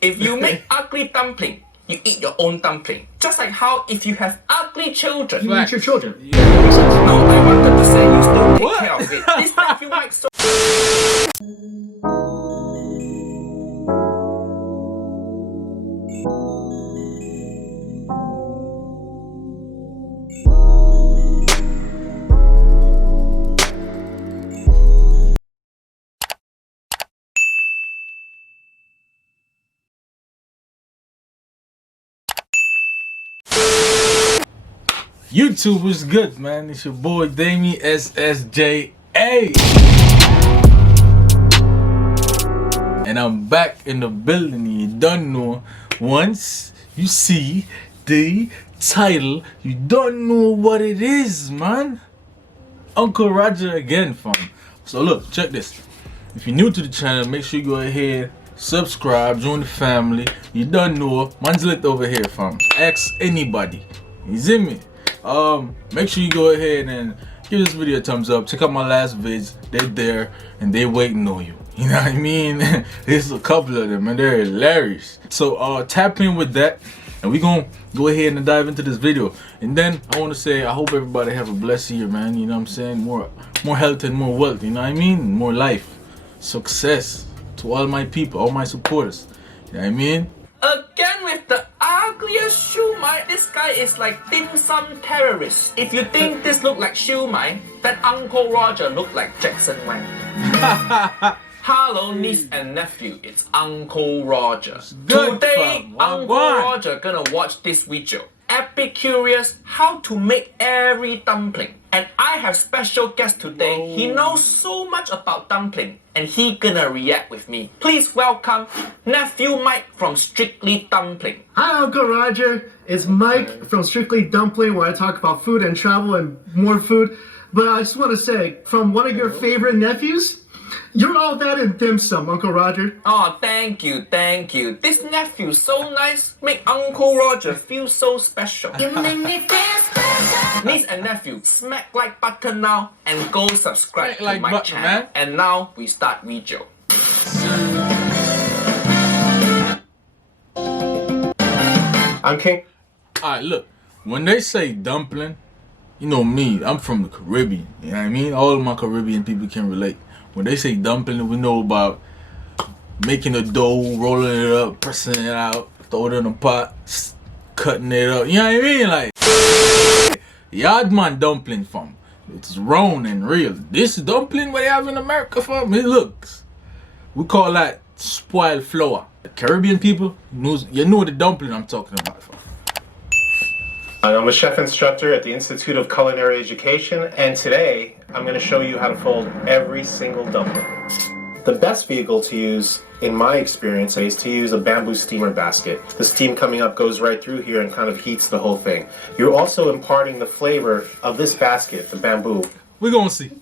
If you make ugly dumpling, you eat your own dumpling. Just like how if you have ugly children, you eat your children. No, I wanted to say you still take care of it. This nephew Mike so. YouTube was good, man. It's your boy Damien SSJA. And I'm back in the building. You don't know. Once you see the title, you don't know what it is, man. Uncle Roger again, fam. So look, check this. If you're new to the channel, make sure you go ahead, subscribe, join the family. You don't know. Man's lit over here, fam. Ask anybody. You see me? Make sure you go ahead and give this video a thumbs up. Check out my last vids. They're there and they waiting on you. You know what I mean? There's a couple of them and they're hilarious. So tap in with that and we gonna go ahead and dive into this video. And then I want to say I hope everybody have a blessed year, man. You know what I'm saying? More health and more wealth. You know what I mean? More life, success to all my people, all my supporters. You know what I mean? Again with the ugliest shumai. This guy is like dim sum terrorist. If you think this look like shumai, then Uncle Roger look like Jackson Wang. Hello niece and nephew, it's Uncle Roger. Good, Today fam. Uncle Roger gonna watch this video. Epic curious how to make every dumpling. And I have special guest today. He knows so much about dumpling and he gonna react with me. Please welcome nephew Mike from Strictly Dumpling. Hi, Uncle Roger. It's Mike from Strictly Dumpling, where I talk about food and travel and more food. But I just want to say, from one of your favorite nephews, you're all that in dim sum, Uncle Roger. Oh, thank you, thank you. This nephew so nice, make Uncle Roger feel so special. You make me feel special. Niece and nephew, smack like button now and go subscribe Smack like to my button, channel. man. And now we start video. I'm King. Alright, look. When they say dumpling, you know me, I'm from the Caribbean. You know what I mean? All of my Caribbean people can relate. When they say dumpling, we know about making a dough, rolling it up, pressing it out, throw it in a pot, cutting it up. You know what I mean? Like, Yardman dumpling, fam. It's round and real. This dumpling what they have in America, fam, it looks. We call that spoiled flour. The Caribbean people, you know the dumpling I'm talking about, fam. I'm a chef instructor at the Institute of Culinary Education, and today I'm going to show you how to fold every single dumpling. The best vehicle to use, in my experience, is to use a bamboo steamer basket. The steam coming up goes right through here and kind of heats the whole thing. You're also imparting the flavor of this basket, the bamboo. We're gonna see.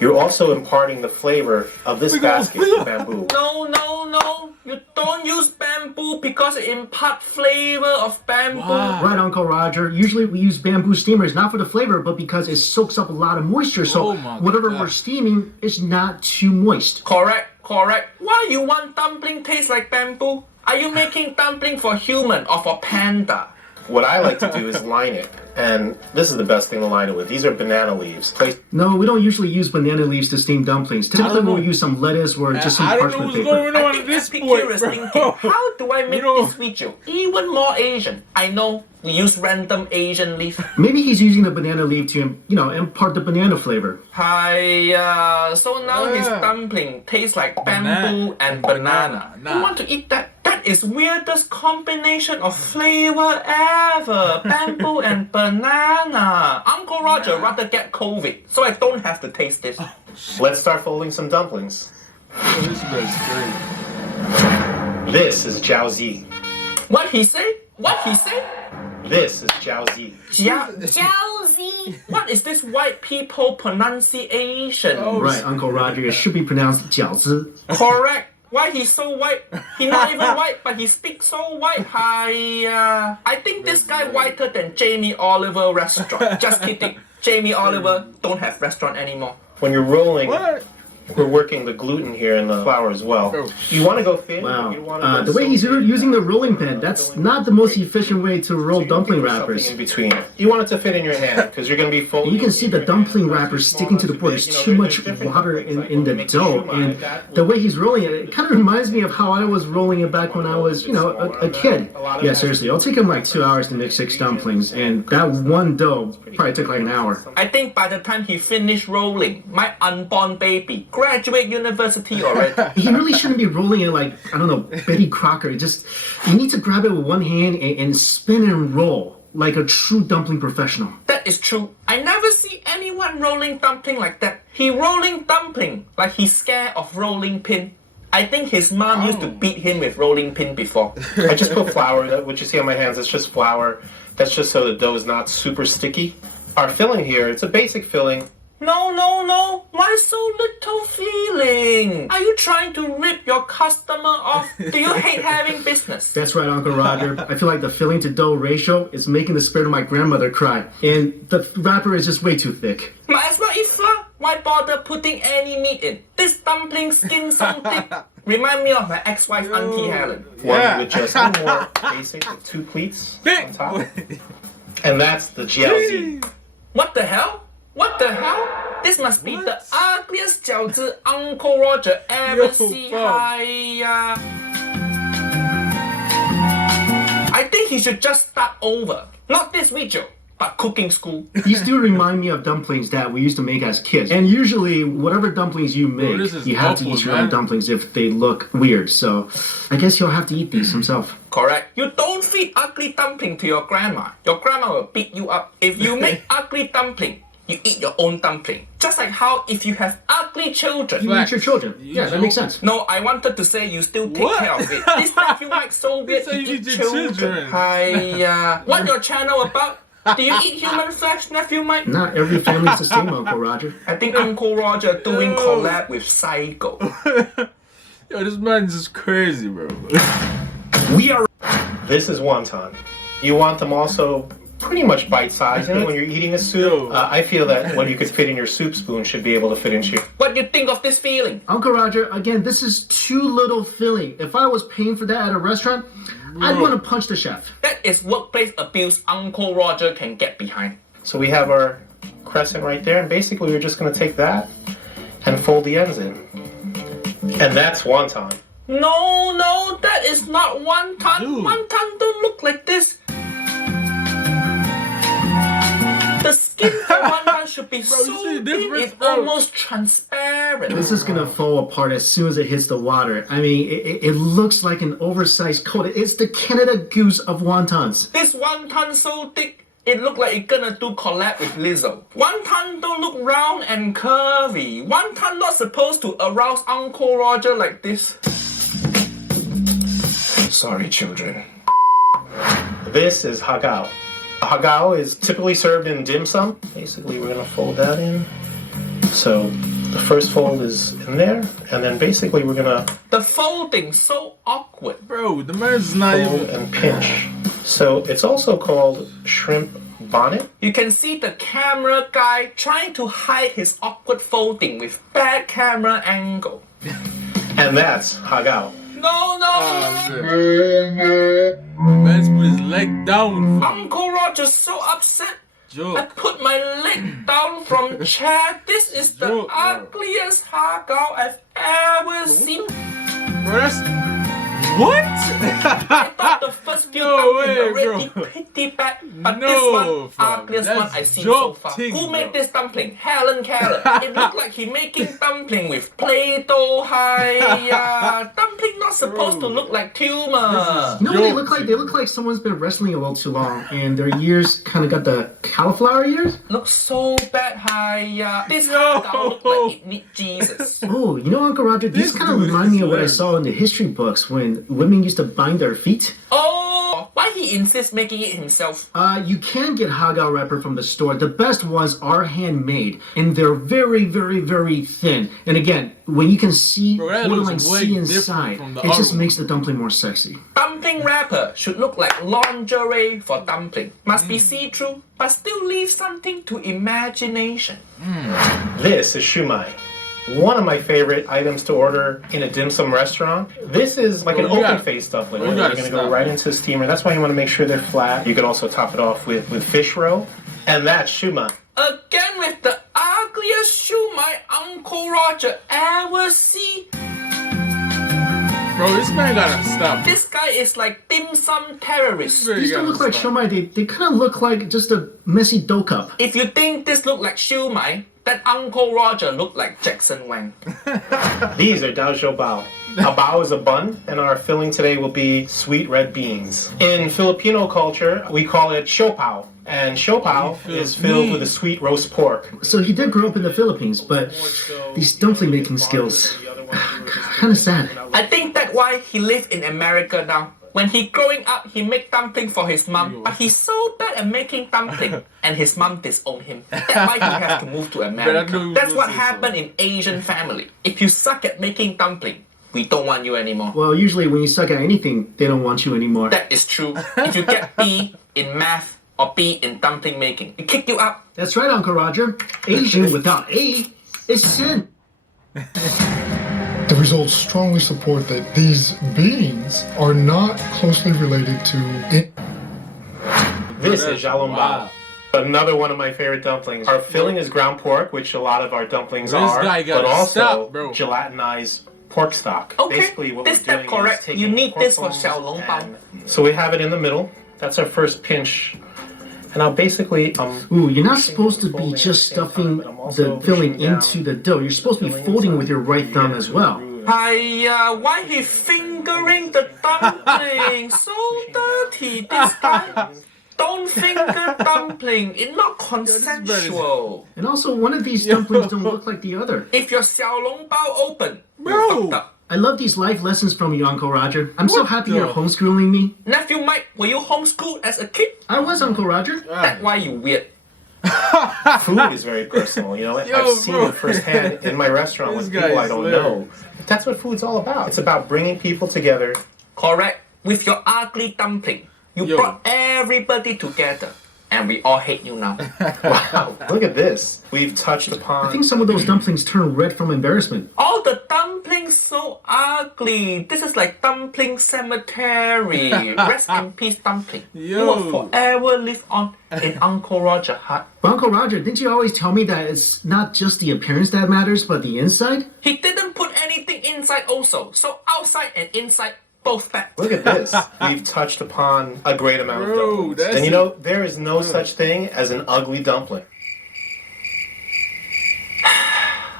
You're also imparting the flavor of this basket, the bamboo. No, no, no. You don't use bamboo because it impart flavor of bamboo. Wow. Right, Uncle Roger. Usually we use bamboo steamers, not for the flavor, but because it soaks up a lot of moisture. So Oh my whatever God. we're steaming is not too moist. Correct, correct. Why you want dumpling taste like bamboo? Are you making dumpling for human or for panda? What I like to do is line it, and this is the best thing to line it with. These are banana leaves. No, we don't usually use banana leaves to steam dumplings. Typically don't know. we'll use some lettuce or just some I don't know parchment what's paper. going I on think at this Epic point, Curious bro. thinking, how do I make You know- this video even more Asian? I know we use random Asian leaf. Maybe he's using the banana leaf to, impart the banana flavor. Hi, so now his dumpling tastes like bamboo and banana. Nah. You want to eat that? That is weirdest combination of flavor ever. Bamboo and banana. Uncle Roger rather get COVID, so I don't have to taste this. Let's start folding some dumplings. Oh, this is crazy. This is jiaozi. What he say? What he say? This is jiaozi. Josie. What is this white people pronunciation? Right, Uncle Roger. It should be pronounced 饺子. Correct. Why he's so white? He not even white, but he speaks so white. I think this guy whiter than Jamie Oliver restaurant. Just kidding. Jamie Oliver don't have restaurant anymore. When you're rolling What? we're working the gluten here in the flour as well. You want to go thin. Wow. You want to The way he's using the rolling pin, that's not the most efficient way to roll dumpling wrappers. in between. You want it to fit in your hand because you're going to be full. You can see the dumpling wrapper sticking to the board. There's too much water in the dough, and the way he's rolling it, it kind of reminds me of how I was rolling it back when I was, a kid. Yeah, seriously, it'll take him like 2 hours to make 6 dumplings, and that one dough probably took like an hour. I think by the time he finished rolling, my unborn baby graduate university already. He really shouldn't be rolling it like, I don't know, Betty Crocker. You need to grab it with one hand and spin and roll like a true dumpling professional. That is true. I never see anyone rolling dumpling like that. He rolling dumpling like he's scared of rolling pin. I think his mom used to beat him with rolling pin before. I just put flour. What you see on my hands, it's just flour. That's just so the dough is not super sticky. Our filling here, it's a basic filling. No. Why so little filling? Are you trying to rip your customer off? Do you hate having business? That's right, Uncle Roger. I feel like the filling to dough ratio is making the spirit of my grandmother cry. And the wrapper is just way too thick. Might as well eat flour. Why bother putting any meat in? This dumpling skin so thick. Remind me of my ex-wife, Auntie Helen. One with just more basic with 2 pleats on top. And that's the GLZ. What the hell? What the hell? This must be the ugliest 饺子 Uncle Roger ever see. Hiya. I think he should just start over. Not this video, but cooking school. These do remind me of dumplings that we used to make as kids. And usually, whatever dumplings you make, you have to eat your own dumplings if they look weird. So, I guess you'll have to eat these himself. Correct. You don't feed ugly dumpling to your grandma. Your grandma will beat you up. If you make ugly dumpling, you eat your own dumpling. Just like how if you have ugly children, You eat your children. Yeah, that makes sense. No, I wanted to say you still take care of it. This nephew Mike so weird So to you eat eat your children. children. Hiya. What your channel about? Do you eat human flesh, nephew Mike? Not every family's the same, Uncle Roger. I think Uncle Roger doing collab with Psycho. Yo, this man's just crazy, bro. This is wonton. You want them also pretty much bite-sized. When you're eating a soup, I feel that what you could fit in your soup spoon should be able to fit into your... What do you think of this feeling? Uncle Roger, again, this is too little filling. If I was paying for that at a restaurant, I'd want to punch the chef. That is workplace abuse Uncle Roger can get behind. So we have our crescent right there, and basically we're just going to take that and fold the ends in. And that's wonton. No, that is not wonton. Dude. Wonton don't look like this. The skin for wonton should be you so see the thin difference, it's bro? almost transparent. This is gonna fall apart as soon as it hits the water. I mean, it looks like an oversized coat. It's the Canada Goose of wontons. This wonton so thick, it look like it gonna do collab with Lizzo. Wonton don't look round and curvy. Wonton not supposed to arouse Uncle Roger like this. Sorry, children. This is hagao. Hagao is typically served in dim sum. Basically, we're going to fold that in. So the first fold is in there, and then basically we're going to The folding so awkward. Bro, the man's not fold even... and pinch. So it's also called shrimp bonnet. You can see the camera guy trying to hide his awkward folding with bad camera angle. And that's hagao. No. Man's put his leg down. Uncle Roger's so upset. I Joke. put my leg down from chair. This is the Joke, bro. ugliest hagao I've ever seen. Bro, that's... What? I thought the first few No dumplings way, already bro. pretty bad, but No, this one, fam. ugliest That's one I've seen so far. joking, Who made bro. this dumpling? Helen Keller. It looked like he making dumpling with Play-Doh. Hiya. Dumpling not supposed to look like tumor. You know what they look like? They look like someone's been wrestling a little too long, and their ears kind of got the cauliflower ears. Looks so bad. Hiya. This hagao look like it need Jesus. Oh, you know, Uncle Roger, these This kind of dude remind me is of what I hilarious. saw in the history books when women used to bind their feet. Oh, why he insists making it himself? You can get hagao wrapper from the store. The best ones are handmade, and they're very, very, very thin. And again, when you can see, Bro, that borderline looks way see different inside, from the it just other makes the dumpling more sexy. Dumpling wrapper should look like lingerie for dumpling. Must be see-through, but still leave something to imagination. This is shumai. One of my favorite items to order in a dim sum restaurant. This is like an open-faced dumpling. We're going to go right into the steamer. That's why you want to make sure they're flat. You could also top it off with fish roe. And that's shumai. Again with the ugliest shumai Uncle Roger ever see. Bro, this man gotta stop. This guy is like dim sum terrorist. These don't look like shumai. They kind of look like just a messy dough cup. If you think this look like shumai, then Uncle Roger look like Jackson Wang. These are dao zhou bao. A bao is a bun, and our filling today will be sweet red beans. In Filipino culture, we call it siopao. And siopao is filled with a sweet roast pork. So he did grow up in the Philippines, but these dumpling making skills, kind of sad. I think that's why he live in America now. When he growing up, he make dumpling for his mom, but he's so bad at making dumpling, and his mom disown him. That's why he have to move to America. That's what happened in Asian family. If you suck at making dumpling, we don't want you anymore. Well, usually when you suck at anything, they don't want you anymore. That is true. If you get B in math or B in dumpling making, we kick you out. That's right, Uncle Roger. Asian without A is sin. The results strongly support that these beans are not closely related to it. This is xiaolongbao. Another one of my favorite dumplings. Our filling is ground pork, which a lot of our dumplings are, but also gelatinized pork stock. Okay, basically what this we're doing step correct. is taking You need pork this for bones xiaolongbao. and- So we have it in the middle. That's our first pinch. And I'll basically Ooh, you're not supposed to be just stuffing the filling into the dough. You're supposed to be folding with your right thumb as well. Why he fingering the dumpling? So dirty, this guy. Don't finger dumpling. It's not consensual. And also, one of these dumplings don't look like the other. If your xiaolongbao open, you fucked up. I love these life lessons from you, Uncle Roger. I'm so happy you're homeschooling me. Nephew Mike, were you homeschooled as a kid? I was, Uncle Roger. That's why you weird. food is very personal, you know. I've seen it firsthand in my restaurant with people I don't know. That's what food's all about. It's about bringing people together. Correct. With your ugly dumpling, you brought everybody together. And we all hate you now. Wow, look at this. We've touched upon... I think some of those dumplings turn red from embarrassment. All the dumplings so ugly. This is like dumpling cemetery. Rest in peace, dumpling. You will forever live on in Uncle Roger heart. But Uncle Roger, didn't you always tell me that it's not just the appearance that matters, but the inside? He didn't put anything inside also. So outside and inside, both bad. Look at this. We've touched upon a great amount of dumplings. And you know, there is no such thing as an ugly dumpling.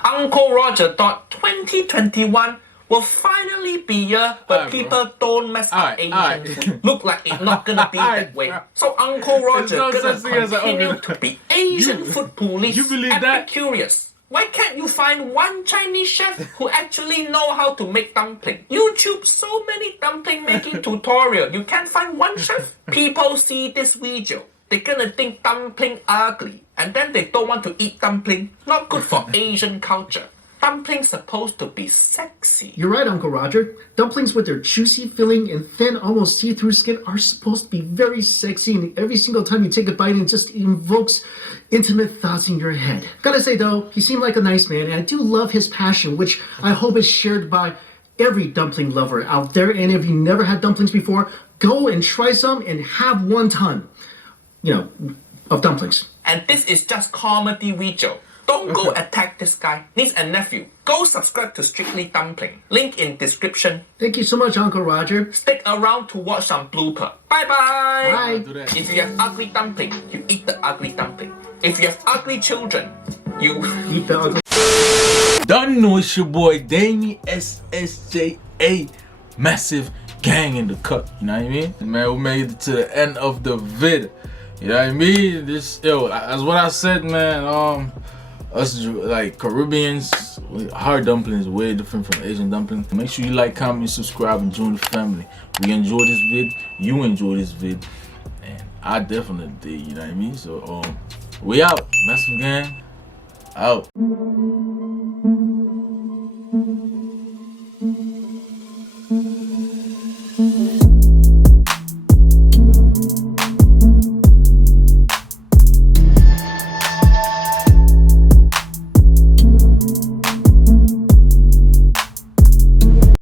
Uncle Roger thought 2021 will finally be year where people don't mess up Asian food. Look like it's not gonna be that way. So Uncle Roger gonna continue to be Asian food police. You believe that? Curious. Why can't you find one Chinese chef who actually know how to make dumpling? YouTube so many dumpling making tutorial. You can't find one chef. People see this video, they're gonna think dumpling ugly, and then they don't want to eat dumpling. Not good for Asian culture. Dumplings supposed to be sexy. You're right, Uncle Roger. Dumplings with their juicy filling and thin, almost see-through skin are supposed to be very sexy, and every single time you take a bite, it just invokes intimate thoughts in your head. Gotta say though, he seemed like a nice man, and I do love his passion, which I hope is shared by every dumpling lover out there. And if you never had dumplings before, go and try some and have 1 ton, of dumplings. And this is just comedy video. Don't go attack this guy. Niece and nephew, go subscribe to Strictly Dumpling. Link in description. Thank you so much, Uncle Roger. Stick around to watch some blooper. Bye bye. Bye. If you have ugly dumpling, you eat the ugly dumpling. If you have ugly children, you Eat the ugly. Done know it's your boy Damien SSJA. Massive gang in the cut. You know what I mean? Man, we made it to the end of the vid. You know what I mean? As what I said, man. Us like Caribbeans, hard dumpling is way different from Asian dumpling. Make sure you like, comment, subscribe, and join the family. We enjoy this vid, you enjoy this vid, and I definitely did. You know what I mean? So we out, Massive Gang out.